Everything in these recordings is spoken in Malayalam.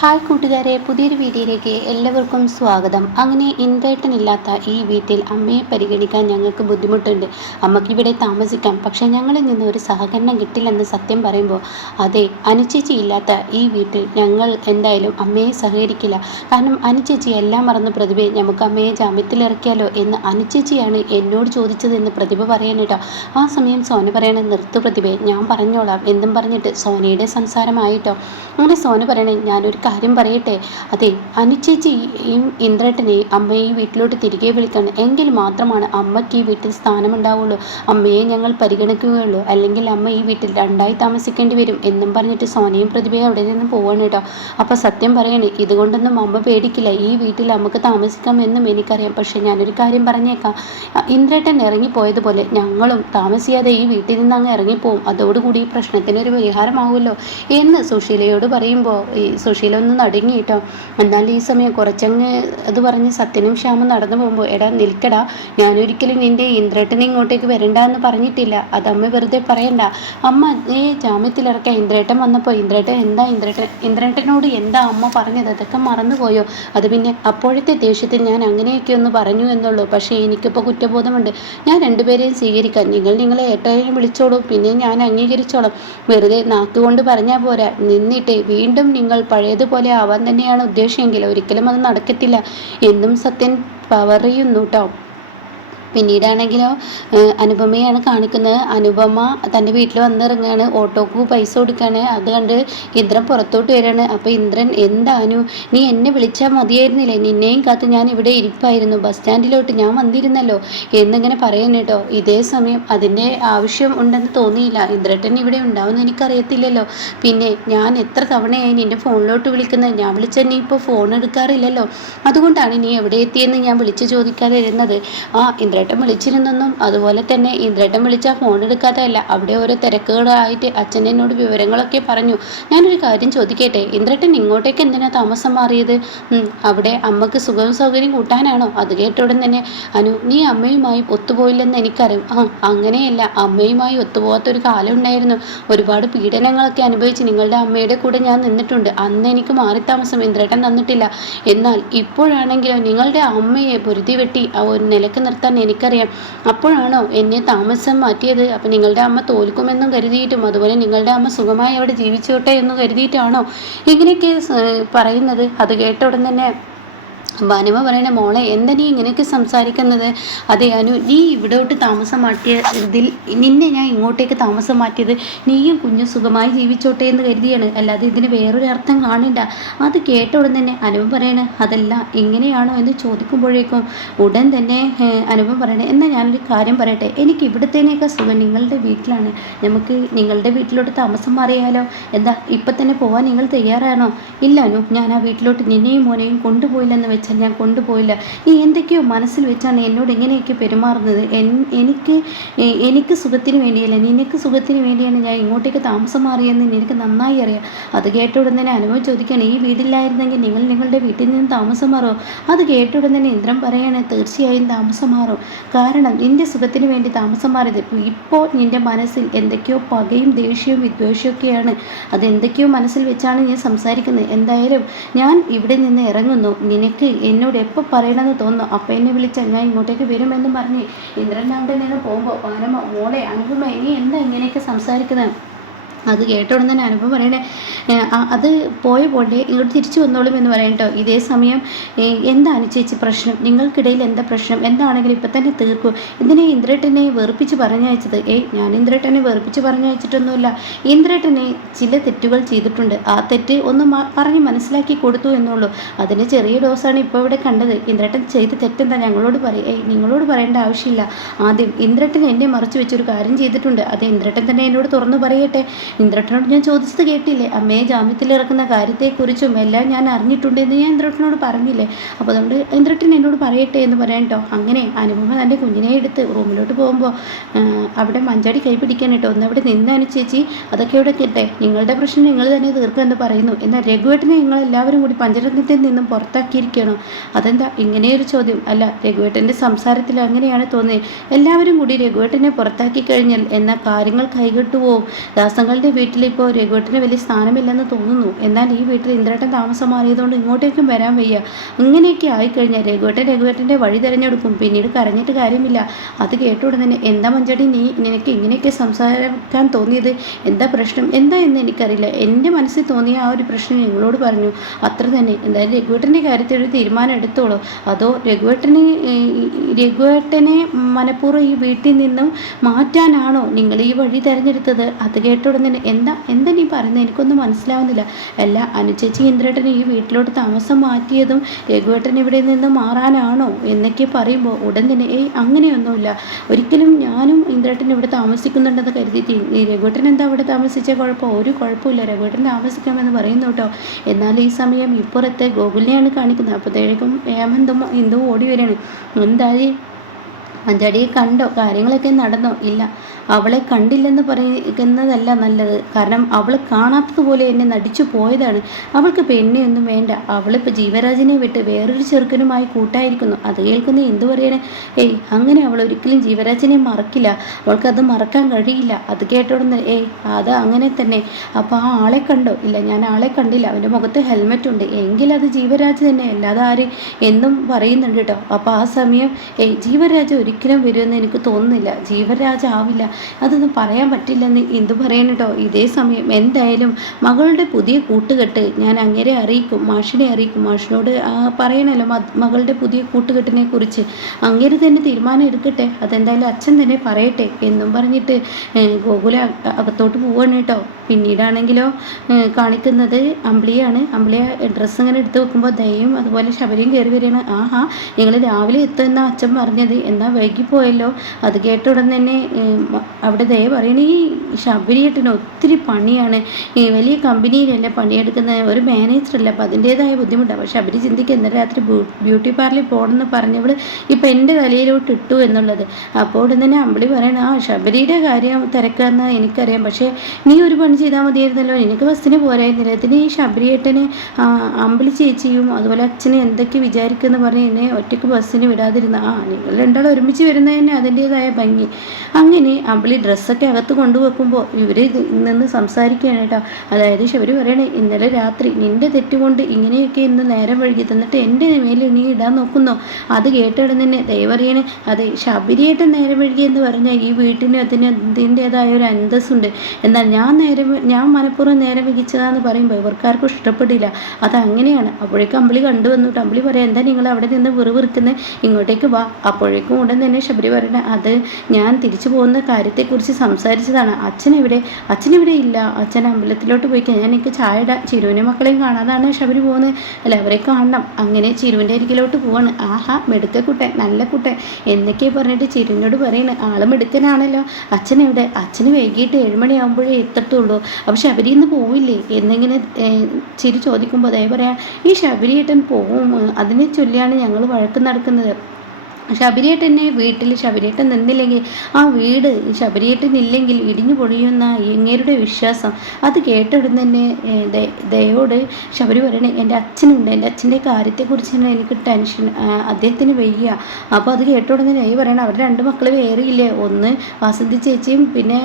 ഹായ് കൂട്ടുകാരെ, പുതിയൊരു വീഡിയോയിലേക്ക് എല്ലാവർക്കും സ്വാഗതം. അങ്ങനെ ഇന്ദ്രേട്ടനില്ലാത്ത ഈ വീട്ടിൽ അമ്മയെ പരിഗണിക്കാൻ ഞങ്ങൾക്ക് ബുദ്ധിമുട്ടുണ്ട്. അമ്മയ്ക്ക് ഇവിടെ താമസിക്കാം, പക്ഷേ ഞങ്ങളിൽ നിന്ന് ഒരു സഹകരണം കിട്ടില്ലെന്ന് സത്യം പറയുമ്പോൾ അതെ, അനുചേച്ചി ഇല്ലാത്ത ഈ വീട്ടിൽ ഞങ്ങൾ എന്തായാലും അമ്മയെ സഹകരിക്കില്ല. കാരണം അനുചേച്ചി എല്ലാം മറന്ന് പ്രതിഭയെ നമുക്ക് അമ്മയെ ജാമ്യത്തിലിറക്കിയാലോ എന്ന് അനുചേച്ചിയാണ് എന്നോട് ചോദിച്ചതെന്ന് പ്രതിഭ പറയാൻ കേട്ടോ. ആ സമയം സോന പറയണേ, നിർത്തു പ്രതിഭയെ, ഞാൻ പറഞ്ഞോളാം എന്നും പറഞ്ഞിട്ട് സോനയുടെ സംസാരമായിട്ടോ. അങ്ങനെ സോന പറയണേ, ഞാനൊരു കാര്യം പറയട്ടെ, അതെ അനുചേച്ചിയും ഇന്ദ്രേട്ടനെയും അമ്മയെ ഈ വീട്ടിലോട്ട് തിരികെ വിളിക്കണം, എങ്കിൽ മാത്രമാണ് അമ്മയ്ക്ക് ഈ വീട്ടിൽ സ്ഥാനമുണ്ടാവുള്ളൂ, അമ്മയെ ഞങ്ങൾ പരിഗണിക്കുകയുള്ളൂ, അല്ലെങ്കിൽ അമ്മ ഈ വീട്ടിൽ രണ്ടായി താമസിക്കേണ്ടി വരും എന്നും പറഞ്ഞിട്ട് സോനയും പ്രതിഭയും അവിടെ നിന്ന് പോവാണ് കേട്ടോ. അപ്പോൾ സത്യം പറയണേ, ഇതുകൊണ്ടൊന്നും അമ്മ പേടിക്കില്ല, ഈ വീട്ടിൽ അമ്മക്ക് താമസിക്കാം എന്നും എനിക്കറിയാം. പക്ഷെ ഞാനൊരു കാര്യം പറഞ്ഞേക്കാം, ഇന്ദ്രേട്ടൻ ഇറങ്ങിപ്പോയതുപോലെ ഞങ്ങളും താമസിയാതെ ഈ വീട്ടിൽ നിന്ന് അങ്ങ് ഇറങ്ങിപ്പോവും, അതോടുകൂടി ഈ പ്രശ്നത്തിനൊരു പരിഹാരമാവുമല്ലോ എന്ന് സുശീലയോട് പറയുമ്പോൾ ഈ സുശീല ഒന്ന് നടുങ്ങി കേട്ടോ. എന്നാൽ ഈ സമയം കുറച്ചങ്ങ് അത് പറഞ്ഞ് സത്യനും ശ്യാമും നടന്നു പോകുമ്പോൾ, എടാ നിൽക്കടാ, ഞാനൊരിക്കലും നിന്റെ ഇന്ദ്രേട്ടനെ ഇങ്ങോട്ടേക്ക് വരണ്ട എന്ന് പറഞ്ഞിട്ടില്ല, അതമ്മ വെറുതെ പറയണ്ട. അമ്മ ജാമ്യത്തിലിറക്കാൻ ഇന്ദ്രേട്ടൻ വന്നപ്പോൾ ഇന്ദ്രേട്ടനോട് എന്താ അമ്മ പറഞ്ഞത്, അതൊക്കെ മറന്നുപോയോ? അത് പിന്നെ അപ്പോഴത്തെ ദേഷ്യത്തിൽ ഞാൻ അങ്ങനെയൊക്കെ ഒന്ന് പറഞ്ഞു എന്നുള്ളൂ. പക്ഷേ എനിക്കിപ്പോൾ കുറ്റബോധമുണ്ട്, ഞാൻ രണ്ടുപേരെയും സ്വീകരിക്കാം, നിങ്ങളെ ഏട്ടായാലും വിളിച്ചോളൂ, പിന്നെ ഞാൻ അംഗീകരിച്ചോളാം. വെറുതെ നാക്കുകൊണ്ട് പറഞ്ഞാൽ പോരാ, നിന്നിട്ട് വീണ്ടും നിങ്ങൾ പഴയതുപോലെ ആവാൻ തന്നെയാണ് ഉദ്ദേശമെങ്കിൽ ഒരിക്കലും അത് നടക്കത്തില്ല എന്നും സത്യൻ പറയുന്നു കേട്ടോ. പിന്നീടാണെങ്കിലോ അനുപമയാണ് കാണിക്കുന്നത്. അനുപമ തൻ്റെ വീട്ടിൽ വന്നിറങ്ങുകയാണ്, ഓട്ടോക്ക് പൈസ കൊടുക്കുകയാണ്. അത് കണ്ട് ഇന്ദ്രൻ പുറത്തോട്ട് വരികയാണ്. അപ്പോൾ ഇന്ദ്രൻ, എന്താനു നീ എന്നെ വിളിച്ചാൽ മതിയായിരുന്നില്ലേ, നിന്നെയും കാത്ത് ഞാൻ ഇവിടെ ഇരിപ്പായിരുന്നു, ബസ് സ്റ്റാൻഡിലോട്ട് ഞാൻ വന്നിരുന്നല്ലോ എന്നിങ്ങനെ പറയുന്നു കേട്ടോ. ഇതേ സമയം അതിൻ്റെ ആവശ്യം ഉണ്ടെന്ന് തോന്നിയില്ല, ഇന്ദ്രേട്ടൻ ഇവിടെ ഉണ്ടാവുമെന്ന് എനിക്കറിയത്തില്ലല്ലോ, പിന്നെ ഞാൻ എത്ര തവണയായി നിൻ്റെ ഫോണിലോട്ട് വിളിക്കുന്നത്, ഞാൻ വിളിച്ചാൽ നീ ഇപ്പോൾ ഫോൺ എടുക്കാറില്ലല്ലോ, അതുകൊണ്ടാണ് നീ എവിടെ എത്തിയെന്ന് ഞാൻ വിളിച്ചു ചോദിക്കാതിരുന്നത്. ഇന്ദ്രേട്ടൻ വിളിച്ചിരുന്നെന്നും അതുപോലെ തന്നെ ഇന്ദ്രേട്ടൻ വിളിച്ചാൽ ഫോൺ എടുക്കാത്തതല്ല, അവിടെ ഓരോ തിരക്കുകളായിട്ട് അച്ഛൻ എന്നോട് വിവരങ്ങളൊക്കെ പറഞ്ഞു. ഞാനൊരു കാര്യം ചോദിക്കട്ടെ, ഇന്ദ്രേട്ടൻ ഇങ്ങോട്ടേക്ക് എന്തിനാ താമസം മാറിയത്? അവിടെ അമ്മക്ക് സുഖവും സൗകര്യം കൂട്ടാനാണോ? അത് കേട്ടോടൻ തന്നെ, അനു നീ അമ്മയുമായി ഒത്തുപോയില്ലെന്ന് എനിക്കറിയും. അങ്ങനെയല്ല, അമ്മയുമായി ഒത്തുപോകാത്തൊരു കാലം ഉണ്ടായിരുന്നു, ഒരുപാട് പീഡനങ്ങളൊക്കെ അനുഭവിച്ച് നിങ്ങളുടെ അമ്മയുടെ കൂടെ ഞാൻ നിന്നിട്ടുണ്ട്, അന്ന് എനിക്ക് മാറി താമസം ഇന്ദ്രേട്ടൻ തന്നിട്ടില്ല. എന്നാൽ ഇപ്പോഴാണെങ്കിലോ നിങ്ങളുടെ അമ്മയെ പൊരുതി വെട്ടി ഒരു നിലക്ക് നിർത്താൻ എനിക്കറിയാം, അപ്പോഴാണോ എന്നെ താമസം മാറ്റിയത്? അപ്പം നിങ്ങളുടെ അമ്മ തോൽക്കുമെന്നും കരുതിയിട്ടും അതുപോലെ നിങ്ങളുടെ അമ്മ സുഖമായി അവിടെ ജീവിച്ചോട്ടെ എന്ന് കരുതിയിട്ടാണോ ഇങ്ങനെയൊക്കെ പറയുന്നത്? അത് കേട്ട ഉടൻ തന്നെ ഭാനുമ പറയണ, മോളെ എന്താ നീ ഇങ്ങനെയൊക്കെ സംസാരിക്കുന്നത്? അതെ അനു, നീ ഇവിടോട്ട് താമസം മാറ്റിയതിൽ നിന്നെ ഞാൻ ഇങ്ങോട്ടേക്ക് താമസം മാറ്റിയത് നീയും കുഞ്ഞു സുഖമായി ജീവിച്ചോട്ടെ എന്ന് കരുതിയാണ്, അല്ലാതെ ഇതിന് വേറൊരു അർത്ഥം കാണില്ല. അത് കേട്ട ഉടൻ തന്നെ അനുപ പറയണ, അതല്ല ഇങ്ങനെയാണോ എന്ന് ചോദിക്കുമ്പോഴേക്കും ഉടൻ തന്നെ അനുപ പറയണേ, എന്നാൽ ഞാനൊരു കാര്യം പറയട്ടെ, എനിക്ക് ഇവിടത്തേനേക്കാൾ സുഖം നിങ്ങളുടെ വീട്ടിലാണ്, നമുക്ക് നിങ്ങളുടെ വീട്ടിലോട്ട് താമസം മാറിയാലോ? എന്താ ഇപ്പം തന്നെ പോകാൻ നിങ്ങൾ തയ്യാറാണോ? ഇല്ല അനു, ഞാൻ ആ വീട്ടിലോട്ട് നിന്നെയും മോനെയും കൊണ്ടുപോയില്ലെന്ന് വെച്ചാൽ ഞാൻ കൊണ്ടുപോയില്ല, നീ എന്തൊക്കെയോ മനസ്സിൽ വെച്ചാണ് എന്നോട് ഇങ്ങനെയൊക്കെ പെരുമാറുന്നത്, എനിക്ക് സുഖത്തിന് വേണ്ടിയല്ല നിനക്ക് സുഖത്തിന് വേണ്ടിയാണ് ഞാൻ ഇങ്ങോട്ടേക്ക് താമസം മാറിയെന്ന് നിനക്ക് നന്നായി അറിയാം. അത് കേട്ട ഉടൻ തന്നെ അനുഭവം ചോദിക്കുകയാണ്, ഈ വീടില്ലായിരുന്നെങ്കിൽ നിങ്ങൾ നിങ്ങളുടെ വീട്ടിൽ നിന്ന് താമസം മാറുമോ? അത് കേട്ട ഉടൻ തന്നെ ഇന്ദ്രൻ പറയാണ്, തീർച്ചയായും താമസം മാറും, കാരണം നിൻ്റെ സുഖത്തിന് വേണ്ടി താമസം മാറിയത്. ഇപ്പോൾ നിൻ്റെ മനസ്സിൽ എന്തൊക്കെയോ പകയും ദേഷ്യവും വിദ്വേഷമൊക്കെയാണ്, അതെന്തൊക്കെയോ മനസ്സിൽ വെച്ചാണ് ഞാൻ സംസാരിക്കുന്നത്. എന്തായാലും ഞാൻ ഇവിടെ നിന്ന് ഇറങ്ങുന്നു, നിനക്ക് എന്നോട് എപ്പോൾ പറയണമെന്ന് തോന്നുന്നു അപ്പം എന്നെ വിളിച്ചാൽ ഞാൻ ഇങ്ങോട്ടേക്ക് വരുമെന്നും പറഞ്ഞ് ഇന്ദ്രൻ അവിടെ നിന്ന് പോകുമ്പോൾ പാനമ്മ, മോളെ അനുപമ, ഇനി എന്താ ഇങ്ങനെയൊക്കെ സംസാരിക്കുന്നത്? അത് കേട്ട ഉടൻ തന്നെ അനുഭവം പറയണേ, അത് പോയ പോലെ ഇങ്ങോട്ട് തിരിച്ചു വന്നോളും എന്ന് പറയാം കേട്ടോ. ഇതേ സമയം എന്താണ് ചേച്ചി പ്രശ്നം, നിങ്ങൾക്കിടയിൽ എന്താ പ്രശ്നം, എന്താണെങ്കിലും ഇപ്പം തന്നെ തീർക്കൂ, ഇതിനെ ഇന്ദ്രേട്ടനെ വെറുപ്പിച്ച് പറഞ്ഞയച്ചത്? ഞാൻ ഇന്ദ്രേട്ടനെ വെറുപ്പിച്ച് പറഞ്ഞയച്ചിട്ടൊന്നുമില്ല, ഇന്ദ്രേട്ടനെ ചില തെറ്റുകൾ ചെയ്തിട്ടുണ്ട്, ആ തെറ്റ് ഒന്ന് പറഞ്ഞ് മനസ്സിലാക്കി കൊടുത്തു എന്നുള്ളൂ, അതിന് ചെറിയ ഡോസാണ് ഇപ്പോൾ ഇവിടെ കണ്ടത്. ഇന്ദ്രേട്ടൻ ചെയ്ത തെറ്റെന്താ ഞങ്ങളോട് നിങ്ങളോട് പറയേണ്ട ആവശ്യമില്ല, ആദ്യം ഇന്ദ്രേട്ടൻ എന്നെ മറച്ചു വെച്ചൊരു കാര്യം ചെയ്തിട്ടുണ്ട്, അത് ഇന്ദ്രേട്ടൻ തന്നെ എന്നോട് തുറന്നു പറയട്ടെ. ഇന്ദ്രേട്ടനോട് ഞാൻ ചോദിച്ചത് കേട്ടില്ലേ, അമ്മയെ ജാമ്യത്തിൽ ഇറക്കുന്ന കാര്യത്തെക്കുറിച്ചും എല്ലാം ഞാൻ അറിഞ്ഞിട്ടുണ്ട് എന്ന് ഞാൻ ഇന്ദ്രേട്ടനോട് പറഞ്ഞില്ലേ, അപ്പോൾ അതുകൊണ്ട് ഇന്ദ്രേട്ടൻ എന്നോട് പറയട്ടെ എന്ന് പറയാം കേട്ടോ. അങ്ങനെ അനുപമ തൻ്റെ കുഞ്ഞിനെ എടുത്ത് റൂമിലോട്ട് പോകുമ്പോൾ അവിടെ മഞ്ചാടി കൈ പിടിക്കാൻ കേട്ടോ, ഒന്ന് അവിടെ നിന്നാണ് ചേച്ചി, അതൊക്കെ ഇവിടെ കിട്ടെ, നിങ്ങളുടെ പ്രശ്നം നിങ്ങൾ തന്നെ തീർക്കുമെന്ന് പറയുന്നു. എന്നാൽ രഘുവേട്ടനെ നിങ്ങളെല്ലാവരും കൂടി പഞ്ചരത്നത്തിൽ നിന്നും പുറത്താക്കിയിരിക്കുകയാണോ? അതെന്താ ഇങ്ങനെയൊരു ചോദ്യം? അല്ല, രഘുവേട്ടൻ്റെ സംസാരത്തിൽ അങ്ങനെയാണ് തോന്നിയത്, എല്ലാവരും കൂടി രഘുവേട്ടനെ പുറത്താക്കി കഴിഞ്ഞാൽ എന്നാൽ കാര്യങ്ങൾ കൈകെട്ടുപോവും, ദാസങ്ങൾ മകളുടെ വീട്ടിൽ ഇപ്പോൾ രഘുവേട്ടന് വലിയ സ്ഥാനമില്ലെന്ന് തോന്നുന്നു. എന്നാൽ ഈ വീട്ടിൽ ഇന്ദ്രേട്ടൻ താമസം മാറിയതുകൊണ്ട് ഇങ്ങോട്ടേക്കും വരാൻ വയ്യ. ഇങ്ങനെയൊക്കെ ആയിക്കഴിഞ്ഞാൽ രഘുവേട്ടൻ്റെ വഴി തിരഞ്ഞെടുക്കും. പിന്നീട് കരഞ്ഞിട്ട് കാര്യമില്ല. അത് കേട്ട ഉടനെ തന്നെ എന്താ മഞ്ചാടി നിനക്ക് ഇങ്ങനെയൊക്കെ സംസാരിക്കാൻ തോന്നിയത്? എന്താ പ്രശ്നം എന്താ എന്ന് എനിക്കറിയില്ല. എൻ്റെ മനസ്സിൽ തോന്നിയ ആ ഒരു പ്രശ്നം ഞങ്ങളോട് പറഞ്ഞു, അത്ര തന്നെ. എന്തായാലും രഘുവേട്ടൻ്റെ കാര്യത്തിൽ ഒരു തീരുമാനം എടുത്തോളൂ. അതോ രഘുവേട്ടനെ മനഃപൂർവ്വം ഈ വീട്ടിൽ നിന്നും മാറ്റാനാണോ നിങ്ങൾ ഈ വഴി തിരഞ്ഞെടുത്തത്? അത് കേട്ട ഉടനെ എന്താ എന്താ നീ പറയുന്നത്? എനിക്കൊന്നും മനസ്സിലാവുന്നില്ല. അല്ല, അനുചേച്ചി ഇന്ദ്രേട്ടനെ ഈ വീട്ടിലോട്ട് താമസം മാറ്റിയതും രഘുവേട്ടൻ ഇവിടെ നിന്ന് മാറാനാണോ എന്നൊക്കെ പറയുമ്പോൾ ഉടൻ തന്നെ അങ്ങനെയൊന്നുമില്ല, ഒരിക്കലും ഞാനും ഇന്ദ്രേട്ടൻ ഇവിടെ താമസിക്കുന്നുണ്ടെന്ന് കരുതിയിട്ട് ഈ രഘുവേട്ടൻ എന്താ അവിടെ താമസിച്ച കുഴപ്പം? ഒരു കുഴപ്പമില്ല, രഘുവേട്ടൻ താമസിക്കാമെന്ന് പറയുന്നു കേട്ടോ. എന്നാൽ ഈ സമയം ഇപ്പുറത്തെ ഗോകുലിനെയാണ് കാണിക്കുന്നത്. അപ്പോഴത്തേക്കും ഹേമന്തും ഇന്ദുവും ഓടി വരികയാണ്. എന്തായി മഞ്ചാടിയെ കണ്ടോ? കാര്യങ്ങളൊക്കെ നടന്നോ? ഇല്ല, അവളെ കണ്ടില്ലെന്ന് പറയുന്നതല്ല നല്ലത്. കാരണം അവൾ കാണാത്തതുപോലെ എന്നെ നടിച്ചു പോയതാണ്. അവൾക്ക് ഇപ്പം എന്നെയൊന്നും വേണ്ട. അവളിപ്പോൾ ജീവരാജിനെ വിട്ട് വേറൊരു ചെറുക്കനുമായി കൂട്ടായിരിക്കുന്നു. അത് കേൾക്കുന്ന എന്തു പറയണേ? അങ്ങനെ അവൾ ഒരിക്കലും ജീവരാജിനെ മറക്കില്ല. അവൾക്കത് മറക്കാൻ കഴിയില്ല. അത് കേട്ടോടുന്ന് അത് അങ്ങനെ തന്നെ. അപ്പോൾ ആ ആളെ കണ്ടോ? ഇല്ല, ഞാൻ ആളെ കണ്ടില്ല. അവൻ്റെ മുഖത്ത് ഹെൽമെറ്റ് ഉണ്ട്. എങ്കിൽ അത് ജീവരാജ് തന്നെ, അല്ലാതെ ആര് എന്നും പറയുന്നുണ്ട് കേട്ടോ. അപ്പോൾ ആ സമയം ജീവരാജ് ഒരിക്കലും വരുമെന്ന് എനിക്ക് തോന്നുന്നില്ല. ജീവരാജ് ആവില്ല, അതൊന്നും പറയാൻ പറ്റില്ലെന്ന് എന്തു പറയുന്നു കേട്ടോ. ഇതേ സമയം എന്തായാലും മകളുടെ പുതിയ കൂട്ടുകെട്ട് ഞാൻ അങ്ങേരെ അറിയിക്കും, മാഷിനെ അറിയിക്കും. മാഷിനോട് പറയണല്ലോ മകളുടെ പുതിയ കൂട്ടുകെട്ടിനെ കുറിച്ച്. അങ്ങേര് തന്നെ തീരുമാനം എടുക്കട്ടെ, അതെന്തായാലും അച്ഛൻ തന്നെ പറയട്ടെ എന്നും പറഞ്ഞിട്ട് ഗോകുല അകത്തോട്ട് പോവാണ് കേട്ടോ. പിന്നീടാണെങ്കിലോ കാണിക്കുന്നത് അമ്പിളിയാണ്. അമ്പിളിയ ഡ്രസ്സ് ഇങ്ങനെ എടുത്ത് വെക്കുമ്പോൾ ദയയും അതുപോലെ ശബരിയും കയറി വരികയാണ്. ആഹാ, നിങ്ങൾ രാവിലെ എത്തുമെന്ന അച്ഛൻ പറഞ്ഞത്, എന്നാൽ വൈകിപ്പോയല്ലോ. അത് കേട്ട ഉടൻ തന്നെ അവിടെ ദയ പറയണ, ഈ ശബരിയേട്ടന് ഒത്തിരി പണിയാണ്. ഈ വലിയ കമ്പനിയിലല്ലേ പണിയെടുക്കുന്ന ഒരു മാനേജറല്ല, അപ്പം അതിൻ്റേതായ ബുദ്ധിമുട്ടാണ്. പക്ഷെ ശബരി ചിന്തിക്കുക, ഇന്നലെ രാത്രി ബ്യൂട്ടി പാർലറിൽ പോകണമെന്ന് പറഞ്ഞവൾ ഇപ്പം എൻ്റെ തലയിലോട്ട് ഇട്ടു എന്നുള്ളത്. അപ്പോൾ ഉടൻ തന്നെ അമ്പിളി പറയണം, ശബരിയുടെ കാര്യം തിരക്കാന്ന് എനിക്കറിയാം, പക്ഷേ നീ ഒരു പണി ചെയ്താൽ മതിയായിരുന്നല്ലോ, എനിക്ക് ബസ്സിന് പോരായിരുന്നില്ല. ഇതിന് ഈ ശബരിയേട്ടന് അമ്പിളി ചേച്ചിയും അതുപോലെ അച്ഛനും എന്തൊക്കെ വിചാരിക്കുമെന്ന് പറഞ്ഞ് എന്നെ ഒറ്റയ്ക്ക് ബസ്സിന് വിടാതിരുന്ന നിങ്ങൾ രണ്ടാളും ഒരുമിച്ച് വരുന്നത് തന്നെ അതിൻ്റേതായ ഭംഗി. അങ്ങനെ അമ്പിളി ഡ്രസ്സൊക്കെ അകത്ത് കൊണ്ടുവെക്കുമ്പോൾ ഇവർ നിന്ന് സംസാരിക്കുകയാണ് കേട്ടോ. അതായത് ശബരി പറയണേ, ഇന്നലെ രാത്രി നിൻ്റെ തെറ്റുകൊണ്ട് ഇങ്ങനെയൊക്കെ ഇന്ന് നേരം വഴുകി തന്നിട്ട് എൻ്റെ മേലിൽ നീ ഇടാൻ നോക്കുന്നോ? അത് കേട്ടിടന്ന് തന്നെ ദയവറിയണേ, അതെ ശബരിയേട്ടൻ നേരം വഴുകിയെന്ന് പറഞ്ഞാൽ ഈ വീട്ടിന് അതിൻ്റേതായ ഒരു അന്തസ്സുണ്ട്. എന്നാൽ ഞാൻ മനഃപൂർവ്വം നേരം വഹിച്ചതാന്ന് പറയുമ്പോൾ ഇവർക്കാർക്കും ഇഷ്ടപ്പെടില്ല. അതങ്ങനെയാണ്. അപ്പോഴേക്കും അമ്പിളി കണ്ടുവന്നിട്ട് അമ്പിളി പറയാം, എന്താ നിങ്ങൾ അവിടെ നിന്ന് വെറുതെ ഇങ്ങോട്ടേക്ക് വാ. അപ്പോഴേക്കും ഉടൻ തന്നെ ശബരി പറയണേ, അത് ഞാൻ തിരിച്ചു പോകുന്ന കാര്യത്തെക്കുറിച്ച് സംസാരിച്ചതാണ്. അച്ഛനിവിടെ ഇല്ല, അച്ഛൻ അമ്പലത്തിലോട്ട് പോയിക്കാൻ. ഞാൻ എനിക്ക് ചായ ഇടാം, ചിരുവിനെ മക്കളെയും കാണാതാണ് ശബരി പോകുന്നത്. അല്ല, അവരെ കാണണം. അങ്ങനെ ചിരുവിൻ്റെ അരികിലോട്ട് പോവാണ്. ആഹാ, മെടുക്കക്കുട്ടൻ, നല്ല കുട്ടൻ എന്നൊക്കെ പറഞ്ഞിട്ട് ചിരുവിനോട് പറയണ്, ആള് മെടുക്കനാണല്ലോ. അച്ഛനെവിടെ? അച്ഛന് വൈകിട്ട് 7 മണിയാകുമ്പോഴേ എത്തട്ടുള്ളൂ. അപ്പോൾ ശബരി ഇന്ന് പോവില്ലേ എന്നിങ്ങനെ ചിരി ചോദിക്കുമ്പോൾ അതേ പറയാം, ഈ ശബരിയേട്ടൻ പോവും, അതിനെ ചൊല്ലിയാണ് ഞങ്ങൾ വഴക്ക് നടക്കുന്നത്. ശബരിയേട്ടനെ വീട്ടിൽ ശബരിയേട്ടൻ നിന്നില്ലെങ്കിൽ ആ വീട് ശബരിയേട്ടൻ ഇല്ലെങ്കിൽ ഇടിഞ്ഞു പൊളിയുന്ന ഇങ്ങേരുടെ വിശ്വാസം. അത് കേട്ടിടുന്ന തന്നെ ദയോട് ശബരി പറയണേ, എൻ്റെ അച്ഛനുണ്ട്, എൻ്റെ അച്ഛൻ്റെ കാര്യത്തെക്കുറിച്ചാണ് എനിക്ക് ടെൻഷൻ, അദ്ദേഹത്തിന് വയ്യ. അപ്പോൾ അത് കേട്ടുടനെ ദയ പറയണം, അവരുടെ 2 മക്കൾ വേറെയില്ലേ, ഒന്ന് വാസന്തി ചേച്ചിയും പിന്നെ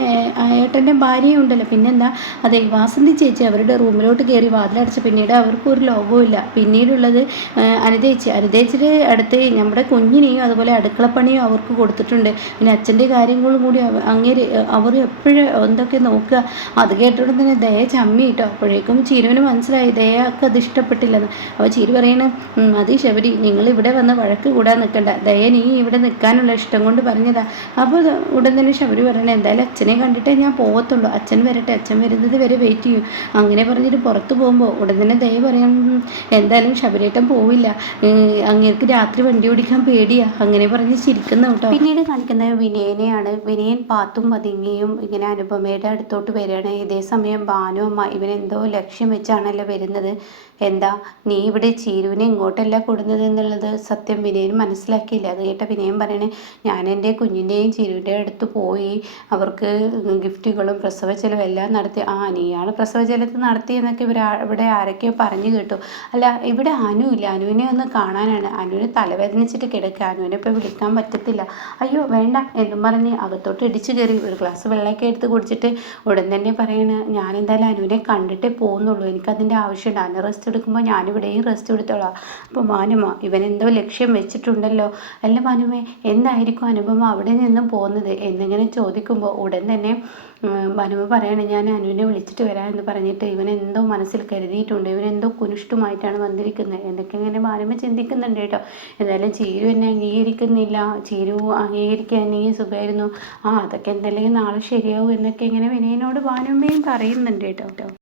ഏട്ടൻ്റെ ഭാര്യയും ഉണ്ടല്ലോ, പിന്നെന്താ അതെ വാസന്തി ചേച്ചി അവരുടെ റൂമിലോട്ട് കയറി വാതിലടച്ച് പിന്നീട് അവർക്കൊരു ലോകവും ഇല്ല. പിന്നീടുള്ളത് അനിതേച്ചിയുടെ അടുത്ത് നമ്മുടെ കുഞ്ഞിനെയും അതുപോലെ അടുക്കളപ്പണിയും അവർക്ക് കൊടുത്തിട്ടുണ്ട്. പിന്നെ അച്ഛൻ്റെ കാര്യങ്ങളും കൂടി അവർ എപ്പോഴും എന്തൊക്കെ നോക്കുക. അത് കേട്ടിട്ട് തന്നെ ദയ ചമ്മി കേട്ടോ. അപ്പോഴേക്കും ചീരുവിന് മനസ്സിലായി ദയക്ക് അത് ഇഷ്ടപ്പെട്ടില്ലെന്ന്. അപ്പോൾ ചീരു പറയണ, മതി ശബരി, നിങ്ങൾ ഇവിടെ വന്ന് വഴക്ക് കൂടാൻ നിൽക്കണ്ട, ദയ നീ ഇവിടെ നിൽക്കാനുള്ള ഇഷ്ടം കൊണ്ട് പറഞ്ഞതാ. അപ്പോൾ ഉടൻ തന്നെ ശബരി പറയണേ, എന്തായാലും അച്ഛനെ കണ്ടിട്ടേ ഞാൻ പോകത്തുള്ളൂ, അച്ഛൻ വരട്ടെ, അച്ഛൻ വരുന്നത് വരെ വെയിറ്റ് ചെയ്യും. അങ്ങനെ പറഞ്ഞിട്ട് പുറത്ത് പോകുമ്പോൾ ഉടൻ തന്നെ ദയ പറയാം, എന്തായാലും ശബരിയേട്ടൻ പോവില്ല, അങ്ങേർക്ക് രാത്രി വണ്ടി ഓടിക്കാൻ പേടിയാ, അങ്ങനെ പറഞ്ഞ് ചിരിക്കുന്ന കേട്ടോ. പിന്നീട് കാണിക്കുന്നത് വിനയനെയാണ്. വിനയൻ പാത്തും പതുങ്ങിയും ഇങ്ങനെ അനുപമയുടെ അടുത്തോട്ട് വരികയാണ്. ഇതേ സമയം ഭാനു അമ്മ ഇവനെന്തോ ലക്ഷ്യം വെച്ചാണല്ലോ വരുന്നത്. എന്താ നീ ഇവിടെ ചീരുവിനെ ഇങ്ങോട്ടല്ല കൊടുന്നത് എന്നുള്ളത് സത്യം വിനയൻ മനസ്സിലാക്കിയില്ല. അത് കേട്ട വിനയൻ പറയണേ, ഞാൻ എൻ്റെ കുഞ്ഞിൻ്റെയും ചീരുവിൻ്റെ അടുത്ത് പോയി അവർക്ക് ഗിഫ്റ്റുകളും പ്രസവച്ചെലവും എല്ലാം നടത്തി. നീയാണ് പ്രസവചലത്ത് നടത്തിയെന്നൊക്കെ ഇവിടെ ആരൊക്കെയോ പറഞ്ഞു കേട്ടു. അല്ല, ഇവിടെ അനു ഇല്ല, അനുവിനെ ഒന്ന് കാണാനാണ്. അനുവിന് തലവേദനിച്ചിട്ട് കിടക്കുക, അനുവിനെ അനുവിനെ ഇപ്പോൾ വിളിക്കാൻ പറ്റത്തില്ല. അയ്യോ വേണ്ട എന്നും പറഞ്ഞ് അകത്തോട്ട് ഇടിച്ചു കയറി ഒരു ഗ്ലാസ് വെള്ളമൊക്കെ എടുത്ത് കുടിച്ചിട്ട് ഉടൻ തന്നെ പറയണ് ഞാൻ എന്തായാലും അനുവിനെ കണ്ടിട്ടേ പോകുന്നുള്ളൂ, എനിക്കതിൻ്റെ ആവശ്യമുണ്ട്, അനു റെസ്റ്റ് എടുക്കുമ്പോൾ ഞാനിവിടെയും റെസ്റ്റ് എടുത്തോളാം. അപ്പോൾ മാനുമ ഇവനെന്തോ ലക്ഷ്യം വെച്ചിട്ടുണ്ടല്ലോ, അല്ല മാനുമേ എന്തായിരിക്കും അനുപമ അവിടെ നിന്നും പോകുന്നത് എന്നിങ്ങനെ ചോദിക്കുമ്പോൾ ഉടൻ തന്നെ മനുവ പറയണേ ഞാൻ അനുവിനെ വിളിച്ചിട്ട് വരാമെന്ന് പറഞ്ഞിട്ട് ഇവനെന്തോ മനസ്സിൽ കരുതിയിട്ടുണ്ട്, ഇവനെന്തോ കുനിഷ്ഠമായിട്ടാണ് വന്നിരിക്കുന്നത് എന്നൊക്കെ ഇങ്ങനെ മാനുമ ചിന്തിക്കുന്നുണ്ട് കേട്ടോ. എന്തായാലും ചീരു എന്നെ അംഗീകരിക്കുന്നില്ല, ചീരു അംഗീകരിക്കുകയാണെങ്കിൽ സുഖമായിരുന്നു, അതൊക്കെ എന്തായാലും നാളെ ശരിയാവും എന്നൊക്കെ ഇങ്ങനെ വിനയനോട് മാനുമ്മയും പറയുന്നുണ്ട് കേട്ടോ.